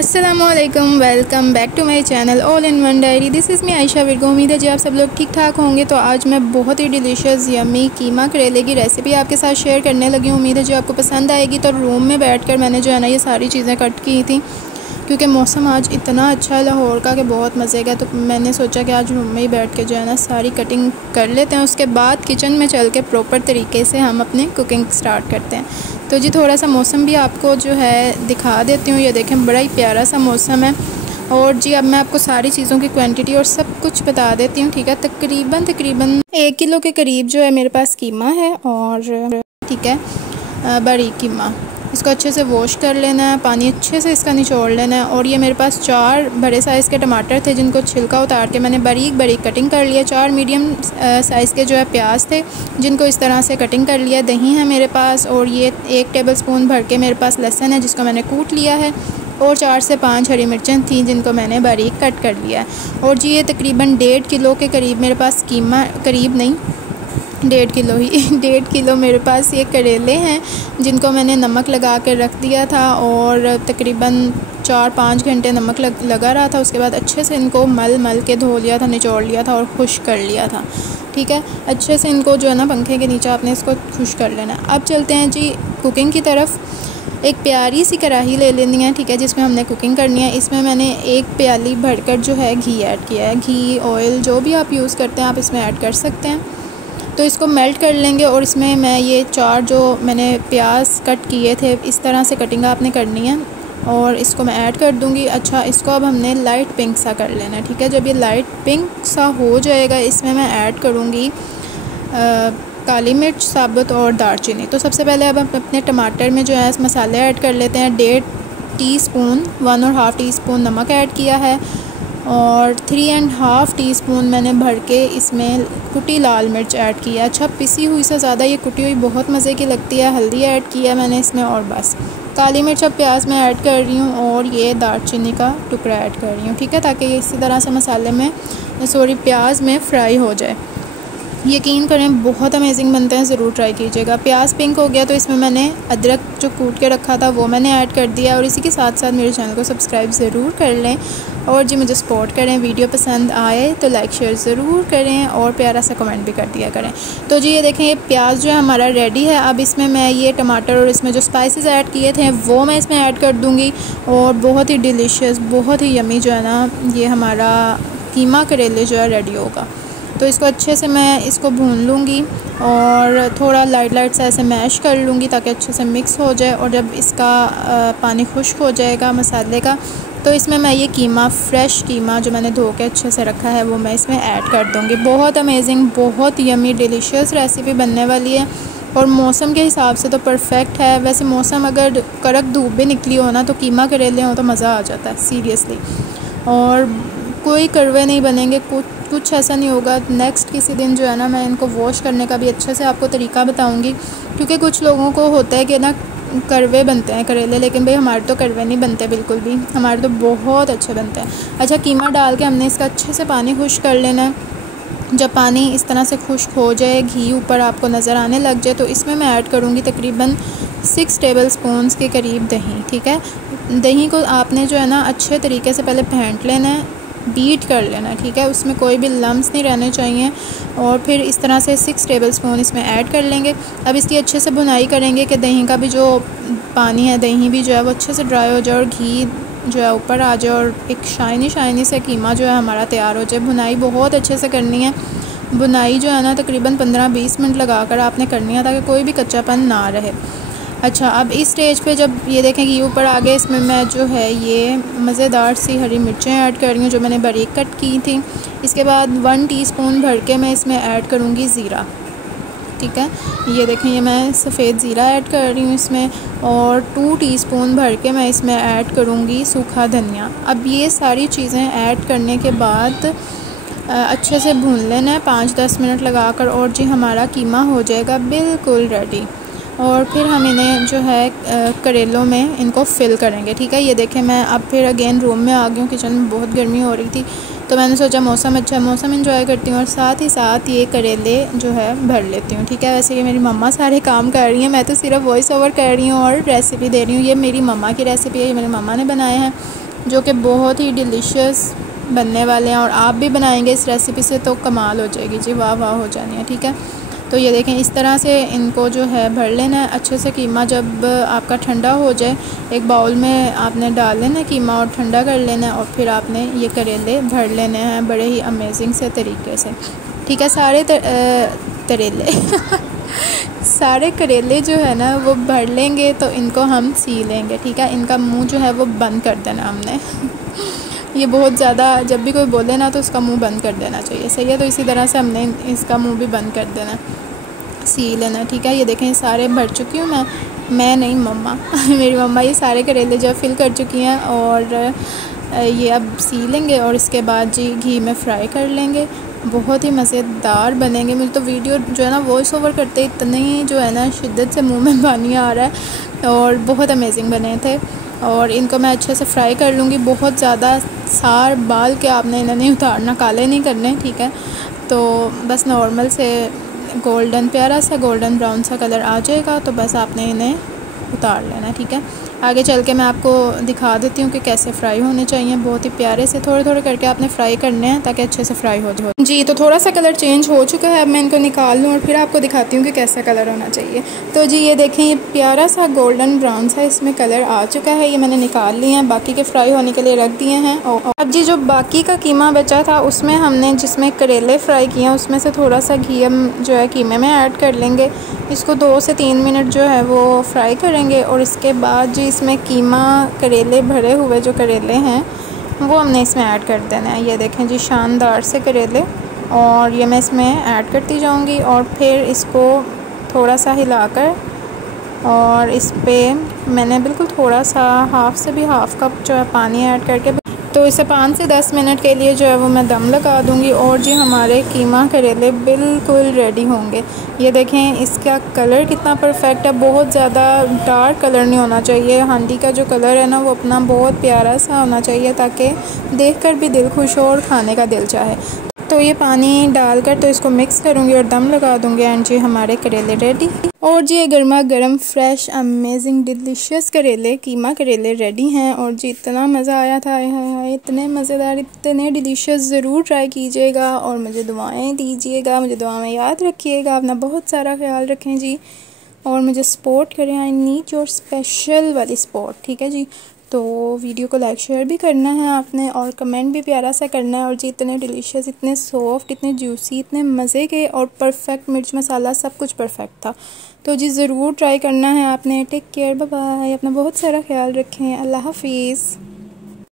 अस्सलामुअलैकुम, welcome back to my channel all in one diary. This is me Ayesha Virgo. उम्मीद है जी आप सब लोग ठीक ठाक होंगे। तो आज मैं बहुत ही डिलीशियस यमी कीमा करेले की रेसिपी आपके साथ शेयर करने लगी हूँ। उम्मीद है जी आपको पसंद आएगी। तो रूम में बैठकर मैंने जो है ना ये सारी चीज़ें कट की थी, क्योंकि मौसम आज इतना अच्छा है लाहौर का कि बहुत मज़े का। तो मैंने सोचा कि आज रूम में ही बैठ के जो है ना सारी कटिंग कर लेते हैं, उसके बाद किचन में चल के प्रॉपर तरीके से हम अपनी कुकिंग स्टार्ट करते हैं। तो जी थोड़ा सा मौसम भी आपको जो है दिखा देती हूँ। ये देखें, बड़ा ही प्यारा सा मौसम है। और जी अब मैं आपको सारी चीज़ों की क्वांटिटी और सब कुछ बता देती हूँ, ठीक है। तकरीबन 1 किलो के करीब जो है मेरे पास कीमा है, और ठीक है बारीक कीमा। इसको अच्छे से वॉश कर लेना है, पानी अच्छे से इसका निचोड़ लेना है। और ये मेरे पास 4 बड़े साइज़ के टमाटर थे, जिनको छिलका उतार के मैंने बारीक बारीक कटिंग कर लिया। 4 मीडियम साइज़ के जो है प्याज थे, जिनको इस तरह से कटिंग कर लिया। दही है मेरे पास, और ये 1 टेबलस्पून भर के मेरे पास लहसुन है, जिसको मैंने कूट लिया है। और 4 से 5 हरी मिर्चें थी, जिनको मैंने बारीक कट कर लिया है। और जी ये तकरीबन 1.5 किलो के करीब मेरे पास कीमा, करीब नहीं 1.5 किलो ही 1.5 किलो मेरे पास ये करेले हैं, जिनको मैंने नमक लगा कर रख दिया था। और तकरीबन 4-5 घंटे नमक लगा रहा था। उसके बाद अच्छे से इनको मल के धो लिया था, निचोड़ लिया था और खुश्क कर लिया था, ठीक है। अच्छे से इनको जो है ना पंखे के नीचे आपने इसको खुश्क कर लेना है। अब चलते हैं जी कुकिंग की तरफ। एक प्यारी सी कढ़ाई ले लेनी है, ठीक है, जिसमें हमने कुकिंग करनी है। इसमें मैंने 1 प्याली भरकर जो है घी ऐड किया है। घी, ऑयल जो भी आप यूज़ करते हैं आप इसमें ऐड कर सकते हैं। तो इसको मेल्ट कर लेंगे। और इसमें मैं ये 4 जो मैंने प्याज कट किए थे, इस तरह से कटिंग आपने करनी है, और इसको मैं ऐड कर दूंगी। अच्छा, इसको अब हमने लाइट पिंक सा कर लेना है, ठीक है। जब ये लाइट पिंक सा हो जाएगा, इसमें मैं ऐड करूँगी काली मिर्च साबुत और दालचीनी। तो सबसे पहले अब हम अपने टमाटर में जो है मसाले ऐड कर लेते हैं। 1.5 टीस्पून 1.5 टीस्पून नमक ऐड किया है, और 3.5 टीस्पून मैंने भर के इसमें कुटी लाल मिर्च ऐड किया। अच्छा, पिसी हुई से ज़्यादा ये कुटी हुई बहुत मज़े की लगती है। हल्दी ऐड किया मैंने इसमें, और बस काली मिर्च अब प्याज में ऐड कर रही हूँ, और ये दालचीनी का टुकड़ा ऐड कर रही हूँ, ठीक है, ताकि ये इसी तरह से मसाले में प्याज में फ्राई हो जाए। यकीन करें बहुत अमेजिंग बनते हैं, ज़रूर ट्राई कीजिएगा। प्याज पिंक हो गया तो इसमें मैंने अदरक जो कूट के रखा था वो मैंने ऐड कर दिया। और इसी के साथ साथ मेरे चैनल को सब्सक्राइब ज़रूर कर लें, और जी मुझे सपोर्ट करें। वीडियो पसंद आए तो लाइक शेयर ज़रूर करें, और प्यारा सा कमेंट भी कर दिया करें। तो जी ये देखें, ये प्याज जो है हमारा रेडी है। अब इसमें मैं ये टमाटर और इसमें जो स्पाइसेस ऐड किए थे वो मैं इसमें ऐड कर दूँगी, और बहुत ही डिलीशियस, बहुत ही यमी जो है ना ये हमारा कीमा करेले जो है रेडी होगा। तो इसको अच्छे से मैं इसको भून लूँगी, और थोड़ा लाइट से ऐसे मैश कर लूँगी ताकि अच्छे से मिक्स हो जाए। और जब इसका पानी खुश्क हो जाएगा मसाले का, तो इसमें मैं ये कीमा, फ्रेश कीमा जो मैंने धो के अच्छे से रखा है, वो मैं इसमें ऐड कर दूँगी। बहुत अमेजिंग, बहुत यमी डिलीशियस रेसिपी बनने वाली है, और मौसम के हिसाब से तो परफेक्ट है। वैसे मौसम अगर कड़क धूप भी निकली हो ना, तो कीमा करेले हो तो मज़ा आ जाता है सीरियसली। और कोई कड़वे नहीं बनेंगे, कुछ ऐसा नहीं होगा। नेक्स्ट किसी दिन जो है ना मैं इनको वॉश करने का भी अच्छे से आपको तरीका बताऊंगी, क्योंकि कुछ लोगों को होता है कि ना कड़वे बनते हैं करेले, लेकिन भाई हमारे तो कड़वे नहीं बनते बिल्कुल भी, हमारे तो बहुत अच्छे बनते हैं। अच्छा, कीमा डाल के हमने इसका अच्छे से पानी खुश्क कर लेना है। जब पानी इस तरह से खुश्क हो जाए, घी ऊपर आपको नज़र आने लग जाए, तो इसमें मैं ऐड करूँगी तकरीबन 6 टेबलस्पून के करीब दही, ठीक है। दही को आपने जो है ना अच्छे तरीके से पहले फेंट लेना है, बीट कर लेना, ठीक है, उसमें कोई भी लम्स नहीं रहने चाहिए। और फिर इस तरह से 6 टेबलस्पून इसमें ऐड कर लेंगे। अब इसकी अच्छे से भुनाई करेंगे कि दही का भी जो पानी है, दही भी जो है वो अच्छे से ड्राई हो जाए, और घी जो है ऊपर आ जाए, और एक शाइनी से कीमा जो है हमारा तैयार हो जाए। भुनाई बहुत अच्छे से करनी है। भुनाई जो है ना तकरीबन 15-20 मिनट लगा कर आपने करनी है, ताकि कोई भी कच्चापन ना रहे। अच्छा, अब इस स्टेज पे जब ये देखें कि ऊपर आ गए, इसमें मैं जो है ये मज़ेदार सी हरी मिर्चें ऐड कर रही हूँ, जो मैंने बारीक कट की थी। इसके बाद 1 टीस्पून भर के मैं इसमें ऐड करूँगी ज़ीरा, ठीक है। ये देखें, ये मैं सफ़ेद ज़ीरा ऐड कर रही हूँ इसमें, और 2 टीस्पून भर के मैं इसमें ऐड करूँगी सूखा धनिया। अब ये सारी चीज़ें ऐड करने के बाद अच्छे से भून लेना है 5-10 मिनट लगा कर, और जी हमारा कीमा हो जाएगा बिल्कुल रेडी। और फिर हम इन्हें जो है करेलों में इनको फिल करेंगे, ठीक है। ये देखें, मैं अब फिर अगेन रूम में आ गई हूँ। किचन में बहुत गर्मी हो रही थी, तो मैंने सोचा मौसम अच्छा, मौसम एंजॉय करती हूँ, और साथ ही साथ ये करेले जो है भर लेती हूँ, ठीक है। वैसे कि मेरी मम्मा सारे काम कर रही हैं, मैं तो सिर्फ वॉइस ओवर कर रही हूँ और रेसिपी दे रही हूँ। ये मेरी मम्मा की रेसिपी है, ये मेरी मम्मा ने बनाए हैं। जो कि बहुत ही डिलीशियस बनने वाले हैं। और आप भी बनाएंगे इस रेसिपी से तो कमाल हो जाएगी जी, वाह वाह हो जानी है। ठीक है, तो ये देखें इस तरह से इनको जो है भर लेना है अच्छे से। कीमा जब आपका ठंडा हो जाए एक बाउल में आपने डाल लेना कीमा और ठंडा कर लेना है, और फिर आपने ये करेले भर लेने हैं बड़े ही अमेजिंग से तरीके से। ठीक है, सारे तरेले सारे करेले जो है ना वो भर लेंगे तो इनको हम सी लेंगे। ठीक है, इनका मुंह जो है वो बंद कर देना हमने ये बहुत ज़्यादा जब भी कोई बोले ना तो उसका मुंह बंद कर देना चाहिए, सही है। तो इसी तरह से हमने इसका मुंह भी बंद कर देना, सी लेना। ठीक है, ये देखें सारे भर चुकी हूँ मैं नहीं मम्मा मेरी मम्मा ये सारे करेले जो फिल कर चुकी हैं, और ये अब सी लेंगे और इसके बाद जी घी में फ्राई कर लेंगे। बहुत ही मज़ेदार बनेंगे। मुझे तो वीडियो जो है ना वॉइस ओवर करते इतने जो है ना शिद्दत से मुंह में पानी आ रहा है, और बहुत अमेजिंग बने थे। और इनको मैं अच्छे से फ्राई कर लूँगी, बहुत ज़्यादा सार बाल के आपने इन्हें नहीं उतारना, काले नहीं करने। ठीक है, तो बस नॉर्मल से गोल्डन प्यारा सा गोल्डन ब्राउन सा कलर आ जाएगा तो बस आपने इन्हें उतार लेना। ठीक है, आगे चल के मैं आपको दिखा देती हूँ कि कैसे फ्राई होने चाहिए। बहुत ही प्यारे से थोड़े थोड़े करके आपने फ्राई करने हैं ताकि अच्छे से फ्राई हो जाए जी। तो थोड़ा सा कलर चेंज हो चुका है, अब मैं इनको निकाल लूँ और फिर आपको दिखाती हूँ कि कैसा कलर होना चाहिए। तो जी ये देखें ये प्यारा सा गोल्डन ब्राउन सा इसमें कलर आ चुका है। ये मैंने निकाल लिए हैं, बाकी के फ्राई होने के लिए रख दिए हैं। और अब जी जो बाकी का कीमा बचा था उसमें हमने जिसमें करेले फ्राई किए हैं उसमें से थोड़ा सा घी हम जो है कीमे में ऐड कर लेंगे। इसको 2 से 3 मिनट जो है वो फ्राई करेंगे, और इसके बाद जी इसमें कीमा करेले भरे हुए जो करेले हैं वो हमने इसमें ऐड कर देना है। ये देखें जी शानदार से करेले, और ये मैं इसमें ऐड करती जाऊंगी। और फिर इसको थोड़ा सा हिलाकर, और इस पर मैंने बिल्कुल थोड़ा सा हाफ़ से भी हाफ़ कप जो है पानी ऐड करके तो इसे 5 से 10 मिनट के लिए जो है वो मैं दम लगा दूंगी। और जी हमारे कीमा करेले बिल्कुल रेडी होंगे। ये देखें इसका कलर कितना परफेक्ट है, बहुत ज़्यादा डार्क कलर नहीं होना चाहिए। हांडी का जो कलर है ना वो अपना बहुत प्यारा सा होना चाहिए ताकि देखकर भी दिल खुश हो और खाने का दिल चाहे। तो ये पानी डालकर तो इसको मिक्स करूँगी और दम लगा दूँगी, एंड जी हमारे करेले रेडी। और जी ये गर्मा गर्म फ्रेश अमेजिंग डिलीशियस करेले कीमा करेले रेडी हैं। और जी इतना मज़ा आया था, इतने मज़ेदार इतने डिलीशियस, ज़रूर ट्राई कीजिएगा और मुझे दुआएं दीजिएगा, मुझे दुआ में याद रखिएगा। अपना बहुत सारा ख्याल रखें जी, और मुझे सपोर्ट करें। आई नीड योर स्पेशल वाली सपोर्ट। ठीक है जी, तो वीडियो को लाइक शेयर भी करना है आपने, और कमेंट भी प्यारा सा करना है। और जी इतने डिलीशियस, इतने सॉफ्ट, इतने जूसी, इतने मज़े के, और परफेक्ट मिर्च मसाला सब कुछ परफेक्ट था। तो जी ज़रूर ट्राई करना है आपने। टेक केयर, बाय बाय, अपना बहुत सारा ख्याल रखें, अल्लाह हाफिज़।